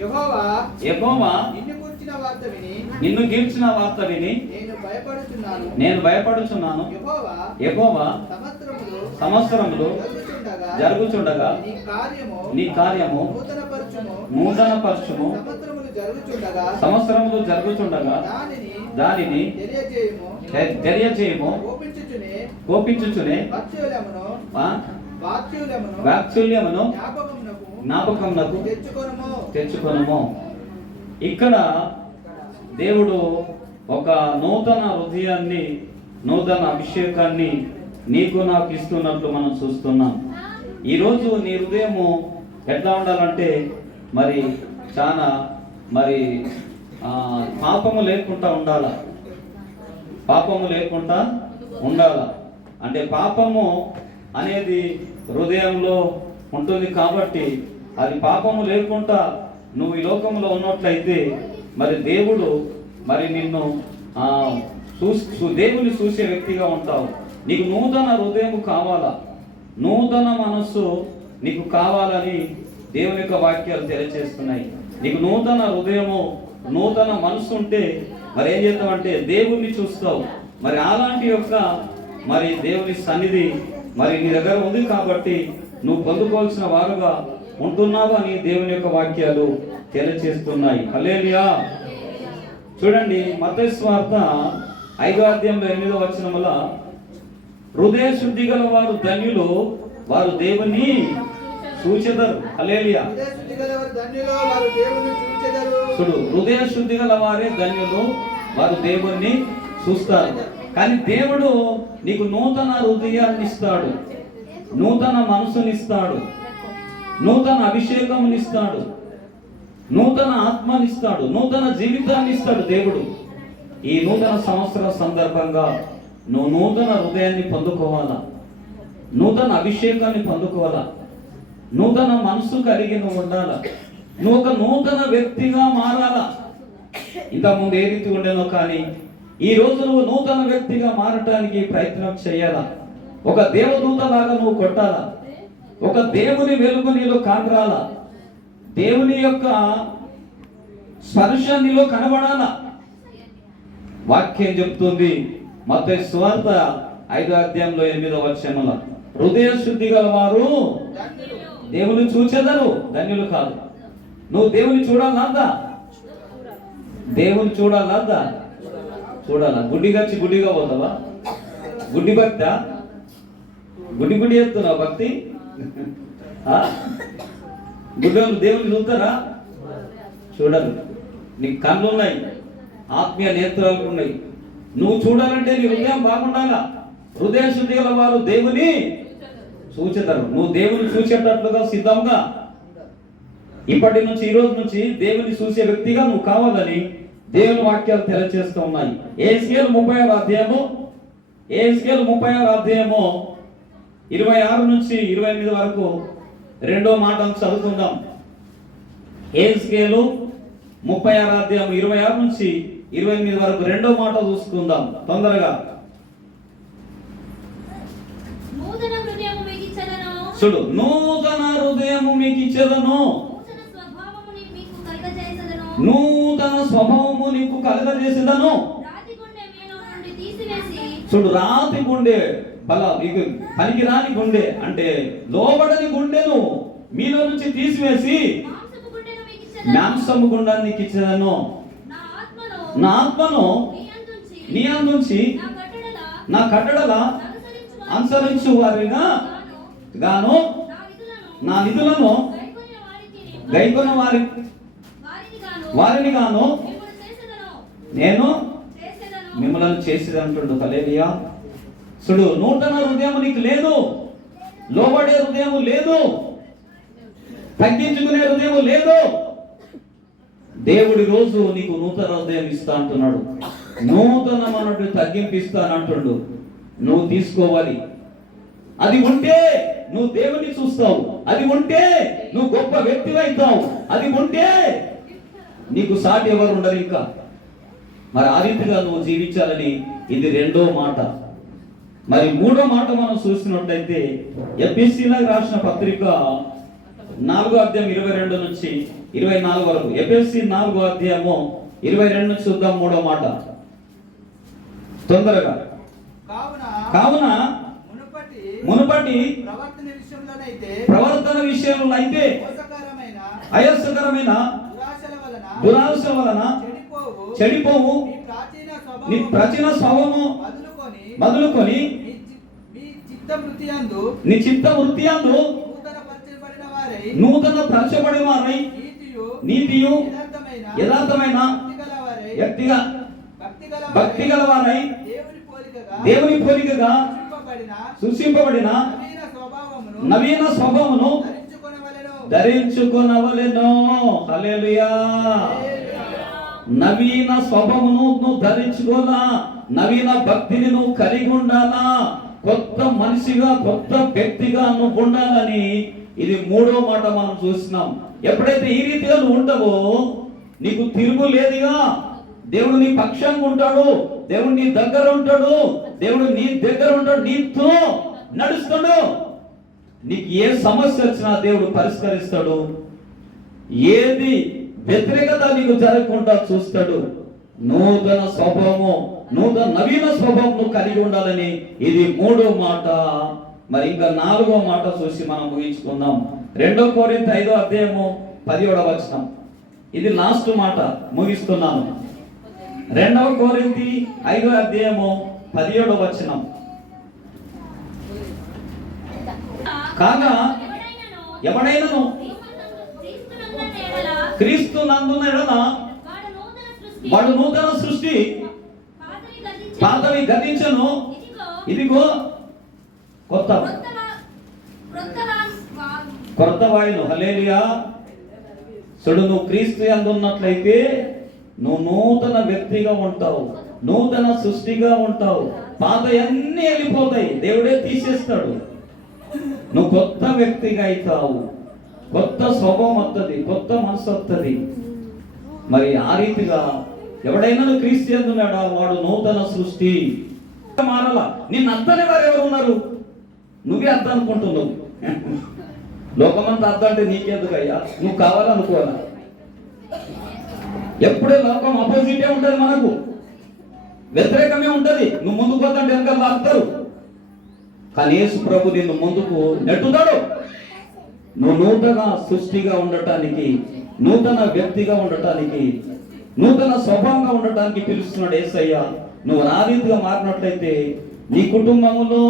యెహోవా నిన్ను గూర్చిన వార్త విని నేను భయపడుచున్నాను. యెహోవా సంవత్సరములు జరుగుచుండగా నీ కార్యము నూతనపరచుము. సంవత్సరములు జరుగుచుండగా దానిని తెలియజేయము. కోపించుచునే వాత్సల్యమును జ్ఞాపకమునకు తెచ్చుకొనుము. ఇక్కడ దేవుడు ఒక నూతన హృదయాన్ని, నూతన అభిషేకాన్ని నీకు నాకు ఇస్తున్నట్లు మనం చూస్తున్నాం. ఈరోజు నీ హృదయము ఎట్లా ఉండాలంటే మరి చాలా పాపము లేకుండా ఉండాల. పాపము లేకుండా ఉండాల అంటే పాపము అనేది హృదయంలో ఉంటుంది కాబట్టి అది పాపము లేకుండా నువ్వు ఈ లోకంలో ఉన్నట్లయితే మరి దేవుడు మరి నిన్ను దేవుని చూసే వ్యక్తిగా ఉంటావు. నీకు నూతన హృదయం కావాలా, నూతన మనస్సు నీకు కావాలని దేవుని యొక్క వాక్యాలు తెలియజేస్తున్నాయి. నీకు నూతన హృదయము, నూతన మనస్సు ఉంటే మరి ఏం చేస్తావంటే దేవుణ్ణి చూస్తావు. మరి అలాంటి యొక్క మరి దేవుని సన్నిధి మరి నీ దగ్గర ఉంది కాబట్టి నువ్వు పొందుకోవాల్సిన వారుగా ఉంటున్నావు అని దేవుని యొక్క వాక్యాలు తెలియజేస్తున్నాయి. హల్లెలూయా. చూడండి, మత్తయి సువార్త 5వ అధ్యాయంలో 8వ వచనములో హృదయ శుద్ధి గల వారు ధన్యులు, వారు దేవుని చూచెదరు. హల్లెలూయా. చూడు, హృదయ శుద్ధి గల వారే ధన్యులు, వారు దేవుణ్ణి చూస్తారు. కానీ దేవుడు నీకు నూతన హృదయాన్ని ఇస్తాడు, నూతన మనసునిస్తాడు, నూతన అభిషేకమునిస్తాడు, నూతన ఆత్మనిస్తాడు, నూతన జీవితాన్ని ఇస్తాడు దేవుడు. ఈ నూతన సంవత్సర సందర్భంగా నువ్వు నూతన హృదయాన్ని పొందుకోవాలా, నూతన అభిషేకాన్ని పొందుకోవాలా, నూతన మనసు కలిగి నువ్వు ఉండాలా, నువ్వు ఒక నూతన వ్యక్తిగా మారాలా. ఇంతకుముందు ఏ రీతి ఉండేనో కానీ ఈ రోజు నువ్వు నూతన వ్యక్తిగా మారటానికి ప్రయత్నం చేయాలా. ఒక దేవదూత లాగా నువ్వు కొట్టాలా, ఒక దేవుని వెలుగు నీలో కాంగ్రాలా, దేవుని యొక్క స్పర్శ నీలో కనబడాలా. వాక్యం చెప్తుంది మత్తయి సువార్త 5వ అధ్యాయంలో 8వ వచనములో హృదయ శుద్ధి గల వారు దేవుని చూచెదరు, ధన్యులు కాదు. నువ్వు దేవుని చూడాలా, దేవుని చూడాలా, చూడాలా. గుడ్డిగచ్చి గుడ్డిగా పోతావా? గుడ్డి భక్త, గుడ్డి ఎత్తున్నావు భక్తి. గుడ్డలు దేవుని చూస్తారా? చూడరు. నీకు కళ్ళు ఉన్నాయి, ఆత్మీయ నేత్రాలు ఉన్నాయి. నువ్వు చూడాలంటే నీ హృదయం బాగుండాలా. హృదయ శుద్ధి గల వారు దేవుని చూచెదరు. నువ్వు దేవుని చూసేటట్లుగా సిద్ధంగా ఇప్పటి నుంచి, ఈ రోజు నుంచి దేవుని చూసే వ్యక్తిగా నువ్వు కావాలని దేవుని వాక్యాలు తెలియజేస్తూ ఉన్నాయి. యెహెజ్కేలు 36వ అధ్యాయము 26 నుంచి 28 వరకు రెండో మాటను చదువుకుందాం. యెహెజ్కేలు 36వ అధ్యాయం 26 నుంచి 28 వరకు రెండో మాట చూసుకుందాం తొందరగా. చూడు, నూతన హృదయము మీకు ఇచ్చేదను, నూతన స్వభావము నీకు కలగజేసేదను. చూడు, రాతి గుండె మీకు పనికిరాని గుండె అంటే లోబడని గుండెను మీలో నుంచి తీసివేసి మాంసము గుండాన్ని నీకు ఇచ్చేదను. నా ఆత్మను నీ అందుంచి నా కట్టడల అనుసరించు వారిగా గాను నా విధులను గైకొన్న వారిని గాను నేను మిమ్మల్ని చేసేది అంటుండు. హల్లెలూయా. చూడు, నూతన హృదయం నీకు లేదు, లోబడే హృదయం లేదు, తగ్గించుకునే హృదయం లేదు. దేవుడి రోజు నీకు నూతన హృదయం ఇస్తా అంటున్నాడు. నూతన మనటు తగ్గింపిస్తానంటుండు. నువ్వు తీసుకోవాలి. అది ఉంటే నువ్వు దేవుని చూస్తావు, అది ఉంటే నువ్వు గొప్ప వ్యక్తి అవుతావు, అది ఉంటే నీకు సాటి ఎవరు ఉండరు ఇంకా. మరి ఆ రీతిగా నువ్వు జీవించాలని ఇది రెండో మాట. మరి మూడో మాట మనం చూసినట్లయితే ఎఫెసీయులకు రాసిన పత్రిక 4వ అధ్యాయం 22 నుంచి 24 వరకు. ఎఫెసీ 4వ అధ్యాయము 22 నుంచి చూద్దాం. 3వ మాట తొందరగా. కావున మునుపటి ప్రవర్తన విషయంలో అయితే అయస్కరమైన దురాశల వలన చెడిపోవు నీ ప్రాచీన స్వభావము మొదలుకొని నీ చిత్త వృత్తి అందు నూతన పరచబడిన వారై నీతియు యథార్థమైన భక్తి గల వారై దేవుని పోలికగా సృష్టింపబడిన నవీన స్వభావమును ధరించుకొనవలెను. హల్లెలూయా. నవీన స్వభావమును నువ్వు ధరించుకోవాలా, నవీన భక్తిని నువ్వు కలిగి ఉండాలా, కొత్త మనిషిగా కొత్త వ్యక్తిగా నువ్వు ఉండాలని ఇది 3వ మాట మనం చూస్తున్నాం. ఎప్పుడైతే ఈ రీతిగా నువ్వు ఉంటావో నీకు తిరుగు లేదుగా. దేవుడు నీ పక్షంగా ఉంటాడు, దేవుడు నీ దగ్గర ఉంటాడు, దేవుడు నీ దగ్గర ఉంటాడు, నీతో నడుస్తాడు. నీకు ఏ సమస్య వచ్చినా దేవుడు పరిష్కరిస్తాడు. ఏది వ్యతిరేకత నీకు జరగకుండా చూస్తాడు. నూతన స్వభావము, నవీన స్వభావం కలిగి ఉండాలని ఇది 3వ మాట. మరి ఇంకా 4వ మాట చూసి మనం ముగించుకుందాం. 2 కొరింథీ 5వ అధ్యాయము 17వ వచనం. ఇది లాస్ట్ మాట, ముగిస్తున్నాను. 2 కొరింథీ 5వ అధ్యాయము 17వ వచనం. కాగా ఎవడైనను క్రీస్తు నందున ఎడల వాడు నూతన సృష్టి, పాతవి గతించెను, ఇదిగో కొత్త వాయును. హల్లెలూయా. చూడు, నువ్వు క్రీస్తు యందు ఉన్నట్లయితే నువ్వు నూతన వ్యక్తిగా ఉంటావు, నూతన సృష్టిగా ఉంటావు. పాత అన్నీ వెళ్ళిపోతాయి, దేవుడే తీసేస్తాడు. నువ్వు కొత్త వ్యక్తిగా అవుతావు, కొత్త స్వభావం వస్తుంది, కొత్త మనసు వస్తుంది. మరి ఆ రీతిగా ఎవడైనా క్రీస్తు యందు ఉన్నాడా వాడు నూతన సృష్టి. మారాల. నిన్ను అద్దనే వారు ఎవరు ఉన్నారు? నువ్వే అర్థం అనుకుంటున్నావు. లోకమంతా అర్థం అంటే నీకెందుకయ్యా? నువ్వు కావాలనుకోవాలా? ఎప్పుడే లోకం ఆపోజిటే ఉంటుంది, మనకు వ్యతిరేకమే ఉంటుంది. నువ్వు ముందుకు పోతుంటే వెనకాల లాగుతారు. కానీ యేసు ప్రభు నిన్ను ముందుకు నెట్టుతాడు. నువ్వు నూతన సృష్టిగా ఉండటానికి, నూతన వ్యక్తిగా ఉండటానికి, నూతన స్వభావంగా ఉండటానికి పిలుస్తున్నాడు యేసయ్య. నువ్వు ఆ రీతిగా మారినట్లయితే నీ కుటుంబంలో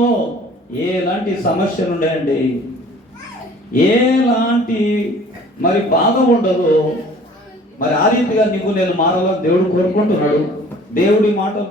ఎలాంటి సమస్యలు ఉన్నాయండి, ఎలాంటి మరి బాధ ఉండదు. మరి ఆ రీతిగా నువ్వు నేను మారాలని దేవుడు కోరుకుంటున్నాడు. దేవుడి మాటలు